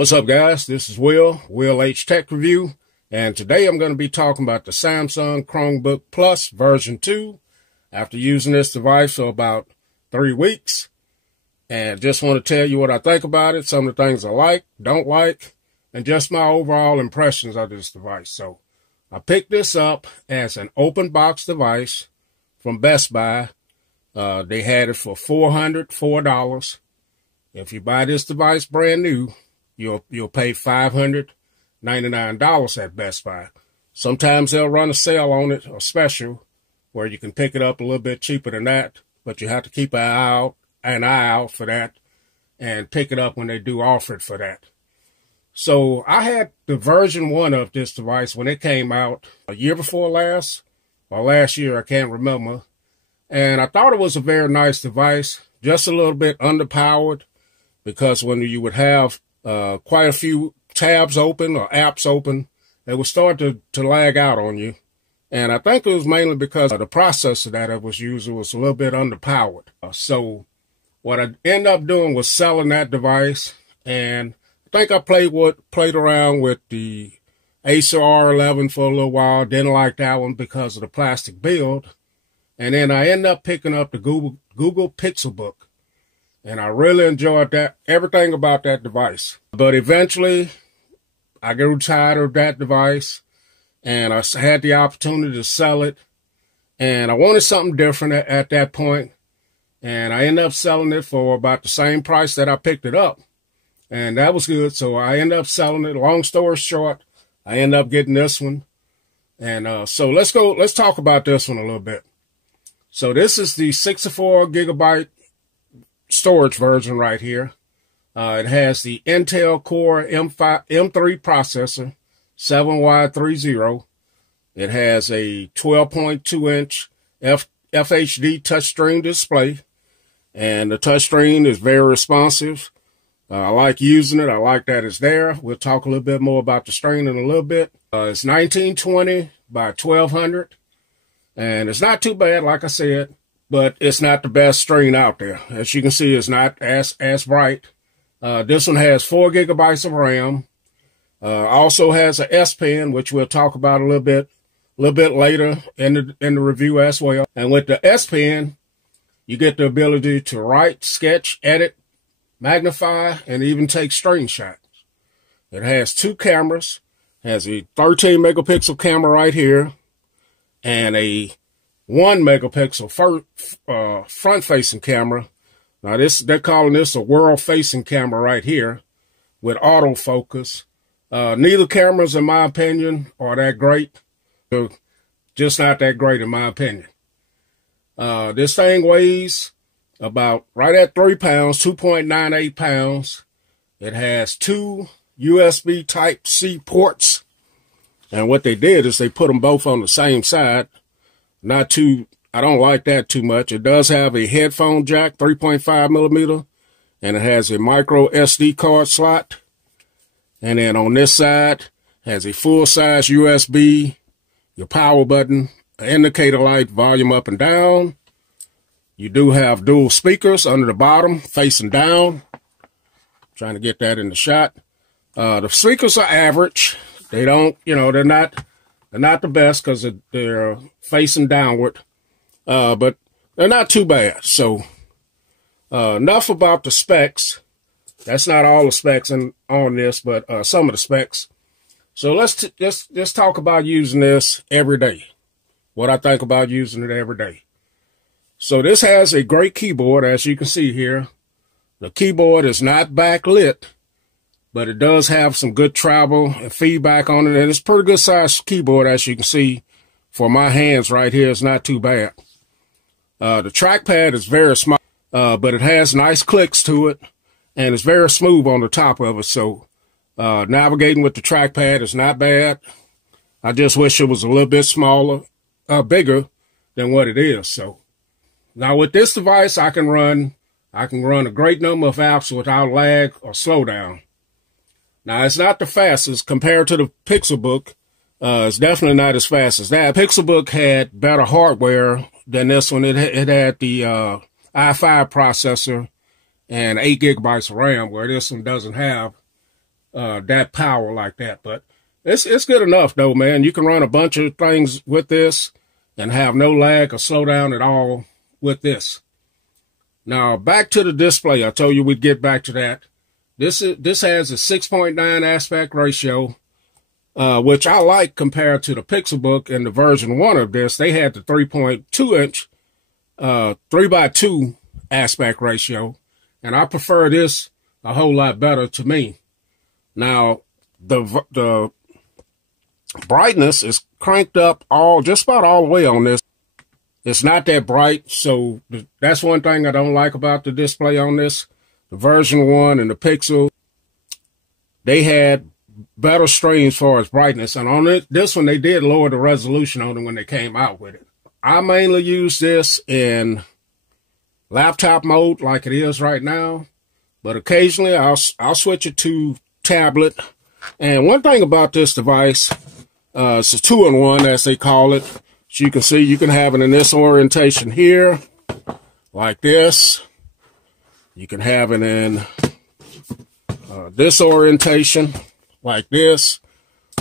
What's up, guys? This is Will H Tech Review, and today I'm going to be talking about the Samsung Chromebook Plus version 2 after using this device for about 3 weeks. And just want to tell you what I think about it, some of the things I like, don't like, and just my overall impressions of this device. So I picked this up as an open box device from Best Buy. They had it for $404. If you buy this device brand new, you'll pay $599 at Best Buy. Sometimes they'll run a sale on it, a special, where you can pick it up a little bit cheaper than that, but you have to keep an eye out for that and pick it up when they do offer it for that. So I had the version 1 of this device when it came out a year before last, or last year, I can't remember. And I thought it was a very nice device, just a little bit underpowered, because when you would have quite a few tabs open or apps open, it would start to lag out on you. And I think it was mainly because of the processor that it was using was a little bit underpowered. So what I ended up doing was selling that device, and I think I played around with the Acer R11 for a little while. Didn't like that one because of the plastic build. And then I ended up picking up the Google Pixelbook. And I really enjoyed everything about that device. But eventually, I grew tired of that device, and I had the opportunity to sell it. And I wanted something different at that point. And I ended up selling it for about the same price that I picked it up. And that was good. So I ended up selling it. Long story short, I ended up getting this one. And so let's talk about this one a little bit. So this is the 64 gigabyte storage version right here. It has the Intel Core M3 processor, 7Y30. It has a 12.2-inch FHD touchscreen display, and the touchscreen is very responsive. I like using it. I like that it's there. We'll talk a little bit more about the screen in a little bit. It's 1920 by 1200, and it's not too bad, like I said. But it's not the best screen out there. As you can see, it's not as bright. This one has 4 gigabytes of RAM. Also has a S Pen, which we'll talk about a little bit later in the review as well. And with the S Pen, you get the ability to write, sketch, edit, magnify, and even take screenshots. It has 2 cameras. Has a 13 megapixel camera right here, and a 1 megapixel front-facing camera. Now they're calling this a world-facing camera right here with autofocus. Neither cameras, in my opinion, are that great. They're just not that great, in my opinion. This thing weighs about right at 3 pounds, 2.98 pounds. It has 2 USB Type-C ports. And what they did is they put them both on the same side. I don't like that too much. It does have a headphone jack, 3.5 millimeter, and it has a micro SD card slot. And then on this side, has a full-size USB, your power button, an indicator light, volume up and down. You do have dual speakers under the bottom, facing down. Trying to get that in the shot. The speakers are average. They don't, they're not the best because they're facing downward, but they're not too bad. So enough about the specs. That's not all the specs on this, but some of the specs. So let's talk about using this every day. What I think about using it every day. So this has a great keyboard, as you can see here. The keyboard is not backlit, but it does have some good travel and feedback on it. And it's a pretty good sized keyboard, as you can see. For my hands right here, it's not too bad. The trackpad is very small, but it has nice clicks to it. And it's very smooth on the top of it. So navigating with the trackpad is not bad. I just wish it was a little bit smaller, bigger than what it is. So now with this device, I can run a great number of apps without lag or slowdown. Now, it's not the fastest compared to the Pixelbook. It's definitely not as fast as that. Pixelbook had better hardware than this one. It had the i5 processor and 8 gigabytes of RAM, where this one doesn't have that power like that. But it's good enough though, man. You can run a bunch of things with this and have no lag or slow down at all with this. Now back to the display. I told you we'd get back to that. This has a 6.9 aspect ratio, which I like compared to the Pixelbook and the version 1 of this. They had the 3.2 inch 3:2 aspect ratio, and I prefer this a whole lot better to me. Now the brightness is cranked up just about all the way on this. It's not that bright, so that's one thing I don't like about the display on this. The version 1 and the Pixel, they had better streams as far as brightness, and on this one they did lower the resolution on it when they came out with it. I mainly use this in laptop mode like it is right now, but occasionally I'll switch it to tablet. And one thing about this device, it's a 2-in-1 as they call it. So you can see you can have it in this orientation here, like this. You can have it in this orientation, like this.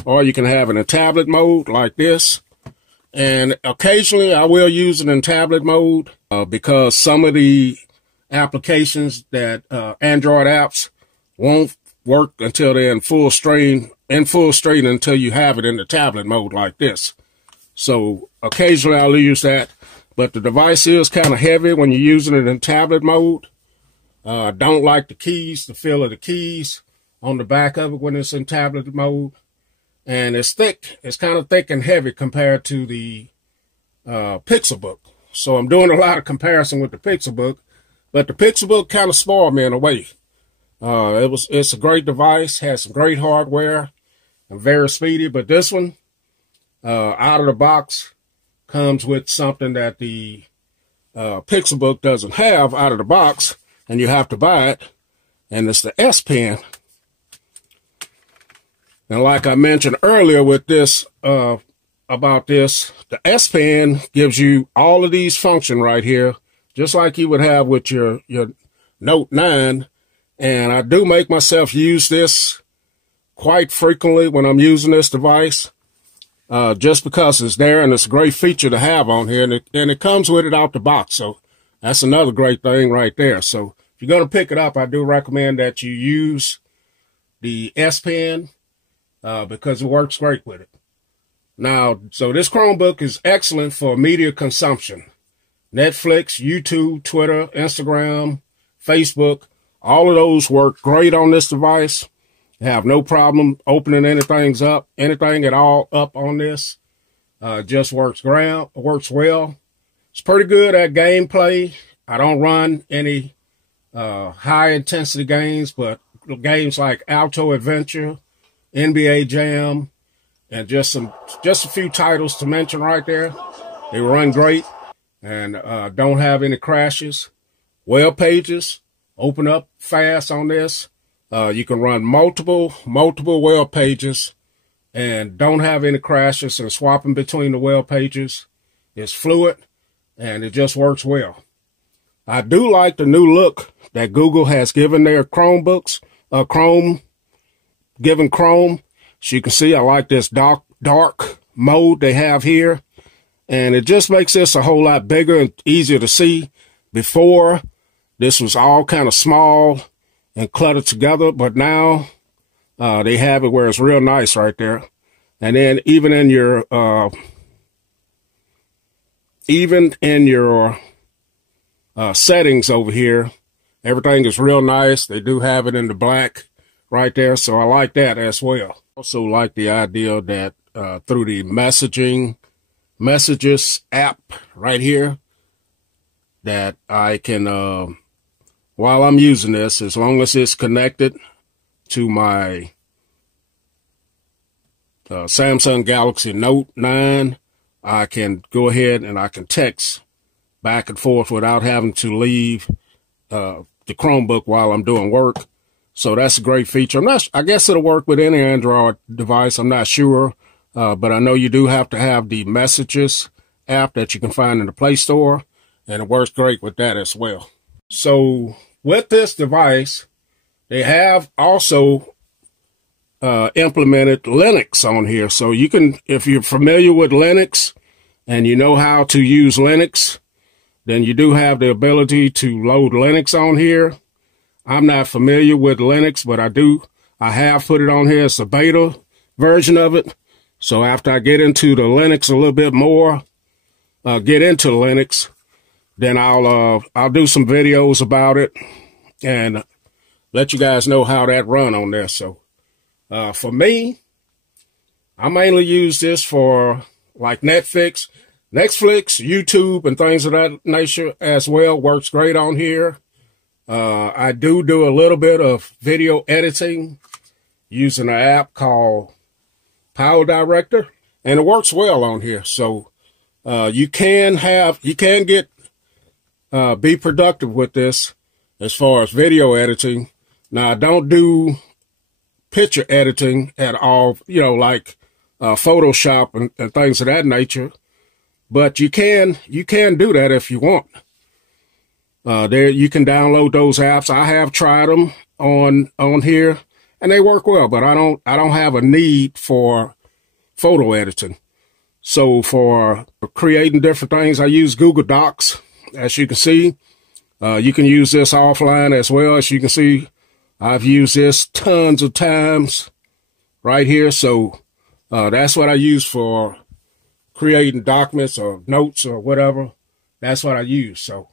Or you can have it in tablet mode, like this. And occasionally I will use it in tablet mode because some of the applications that Android apps won't work until they're in full screen until you have it in the tablet mode like this. So occasionally I'll use that, but the device is kind of heavy when you're using it in tablet mode. I don't like the keys, the feel of the keys on the back of it when it's in tablet mode. And it's thick. It's kind of thick and heavy compared to the Pixelbook. So I'm doing a lot of comparison with the Pixelbook, but the Pixelbook kind of spoiled me in a way. It's a great device, has some great hardware, and very speedy. But this one, out of the box, comes with something that the Pixelbook doesn't have out of the box, and you have to buy it, and it's the S Pen. And like I mentioned earlier with this, about this, the S Pen gives you all of these functions right here, just like you would have with your Note 9. And I do make myself use this quite frequently when I'm using this device, just because it's there and it's a great feature to have on here, and it comes with it out the box. So that's another great thing right there. So if you're going to pick it up, I do recommend that you use the S Pen because it works great with it. Now, so this Chromebook is excellent for media consumption. Netflix, YouTube, Twitter, Instagram, Facebook, all of those work great on this device. You have no problem opening anything at all up on this. Just works well. It's pretty good at gameplay. I don't run any high intensity games, but games like Alto Adventure, NBA Jam, and just a few titles to mention right there. They run great and don't have any crashes. Web pages open up fast on this. You can run multiple web pages and don't have any crashes, and swapping between the web pages is fluid and it just works well. I do like the new look that Google has given their Chromebooks, given Chrome. So you can see I like this dark mode they have here, and it just makes this a whole lot bigger and easier to see. Before, this was all kind of small and cluttered together, but now they have it where it's real nice right there. And then even in your settings over here, everything is real nice. They do have it in the black right there, so I like that as well. Also like the idea that through the messages app right here, that I can, while I'm using this, as long as it's connected to my Samsung Galaxy Note 9, I can go ahead and I can text back and forth without having to leave the Chromebook while I'm doing work. So that's a great feature. I guess it'll work with any Android device. I'm not sure, but I know you do have to have the Messages app that you can find in the Play Store, and it works great with that as well. So with this device, they have also implemented Linux on here. So you can, if you're familiar with Linux and you know how to use Linux, then you do have the ability to load Linux on here. I'm not familiar with Linux, but I have put it on here. It's a beta version of it. So after I get into the Linux a little bit more, then I'll do some videos about it and let you guys know how that run on there. So for me, I mainly use this for like Netflix, YouTube, and things of that nature as well. Works great on here. I do a little bit of video editing using an app called Power Director, and it works well on here. So you can be productive with this as far as video editing. Now, I don't do picture editing at all, like Photoshop and things of that nature. But you can do that if you want. There you can download those apps. I have tried them on here, and they work well. But I don't have a need for photo editing. So for creating different things, I use Google Docs. As you can see, you can use this offline as well. As you can see, I've used this tons of times right here. So that's what I use for creating documents or notes or whatever. That's what I use. So,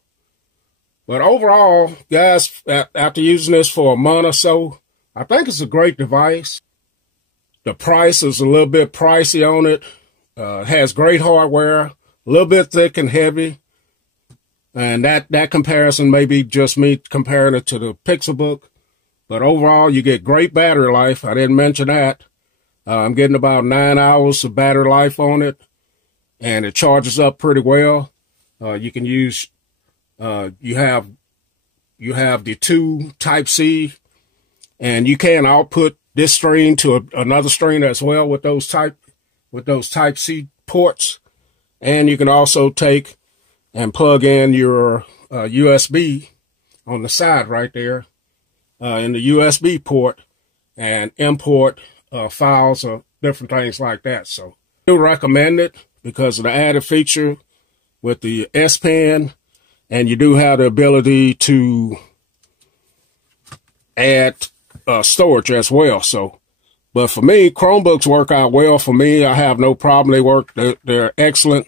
but overall, guys, after using this for a month or so, I think it's a great device. The price is a little bit pricey on it. It has great hardware, a little bit thick and heavy. And that comparison may be just me comparing it to the Pixelbook. But overall, you get great battery life. I didn't mention that. I'm getting about 9 hours of battery life on it. And it charges up pretty well. You can use, you have the two Type-C. And you can output this screen to another screen as well with those Type-C ports. And you can also take and plug in your USB on the side right there in the USB port and import files or different things like that. So I do recommend it because of the added feature with the S Pen, and you do have the ability to add storage as well. So, but for me, Chromebooks work out well for me. I have no problem. They're excellent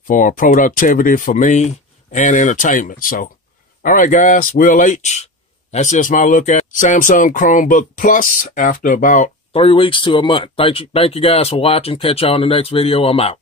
for productivity for me and entertainment. So, all right, guys, Will H. That's just my look at Samsung Chromebook Plus after about 3 weeks to a month. Thank you guys for watching. Catch y'all in the next video. I'm out.